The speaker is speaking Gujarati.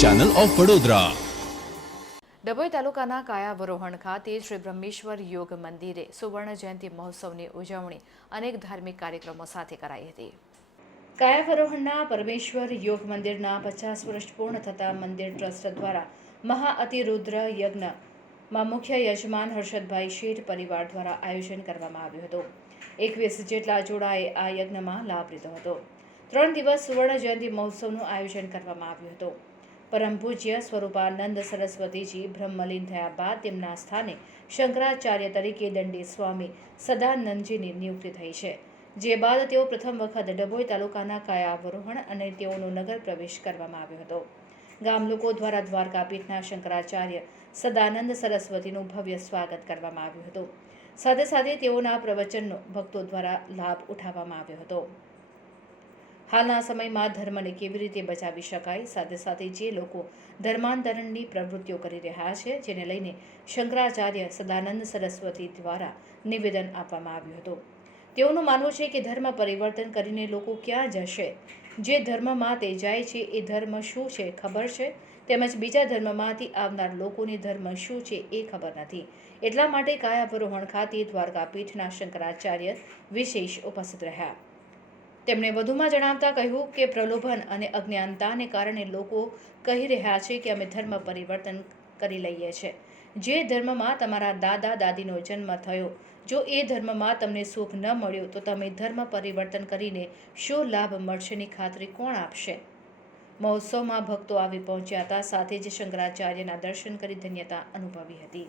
ચેનલ ઓફ વડોદરા ડભોઈ તાલુકાના કાયાવરોહણ ખાતે શ્રી બ્રહ્મેશ્વર યોગ મંદિરે સુવર્ણ જયંતિ મહોત્સવની ઉજવણી અનેક ધાર્મિક કાર્યક્રમો સાથે કરાઈ હતી. કાયાવરોહણના પરમેશ્વર યોગ મંદિરના પચાસ વર્ષ પૂર્ણ થતા મંદિર ટ્રસ્ટ દ્વારા મહાઅતિરુદ્ર યજ્ઞમાં મુખ્ય યજમાન હર્ષદભાઈ શેઠ પરિવાર દ્વારા આયોજન કરવામાં આવ્યું હતું. એકવીસ જેટલા જોડાએ આ યજ્ઞમાં લાભ લીધો હતો. ત્રણ દિવસ સુવર્ણ જયંતિ મહોત્સવનું આયોજન કરવામાં આવ્યું હતું. પરમ પૂજ્ય સ્વરૂપાનંદ સરસ્વતીજી બ્રહ્મલીન થયા બાદ તેમના સ્થાને શંકરાચાર્ય તરીકે દંડી સ્વામી સદાનંદજીની નિયુક્તિ થઈ છે, જે બાદ તેઓ પ્રથમ વખત ડભોઈ તાલુકાના કાયાવરોહણ અને તેઓનો નગર પ્રવેશ કરવામાં આવ્યો હતો. ગામ લોકો દ્વારા દ્વારકા પીઠના શંકરાચાર્ય સદાનંદ સરસ્વતીનું ભવ્ય સ્વાગત કરવામાં આવ્યું હતું. સાથે સાથે તેઓના પ્રવચનનો ભક્તો દ્વારા લાભ ઉઠાવવામાં આવ્યો હતો. હાલના સમયમાં ધર્મને કેવી રીતે બચાવી શકાય? સાથે સાથે જે લોકો ધર્માંતરણની પ્રવૃત્તિઓ કરી રહ્યા છે, જેને લઈને શંકરાચાર્ય સદાનંદ સરસ્વતી દ્વારા નિવેદન આપવામાં આવ્યું હતું. તેઓનું માનવું છે કે ધર્મ પરિવર્તન કરીને લોકો ક્યાં જશે? જે ધર્મમાં તે જાય છે, એ ધર્મ શું છે ખબર છે? તેમજ બીજા ધર્મમાંથી આવનાર લોકોને ધર્મ શું છે એ ખબર નથી. એટલા માટે કાયાવરોહણ ખાતે દ્વારકા પીઠના શંકરાચાર્ય વિશેષ ઉપસ્થિત રહ્યા. તેમણે વધુમાં જણાવતા કહ્યું કે પ્રલોભન અને અજ્ઞાનતાને કારણે લોકો કહી રહ્યા છે કે અમે ધર્મ પરિવર્તન કરી લઈએ છીએ. જે ધર્મમાં તમારા દાદા દાદીનો જન્મ થયો, જો એ ધર્મમાં તમને સુખ ન મળ્યું, તો તમે ધર્મ પરિવર્તન કરીને શું લાભ મળશેની ખાતરી કોણ આપશે? મહોત્સવમાં ભક્તો આવી પહોંચ્યા હતા, સાથે જ શંકરાચાર્યના દર્શન કરી ધન્યતા અનુભવી હતી.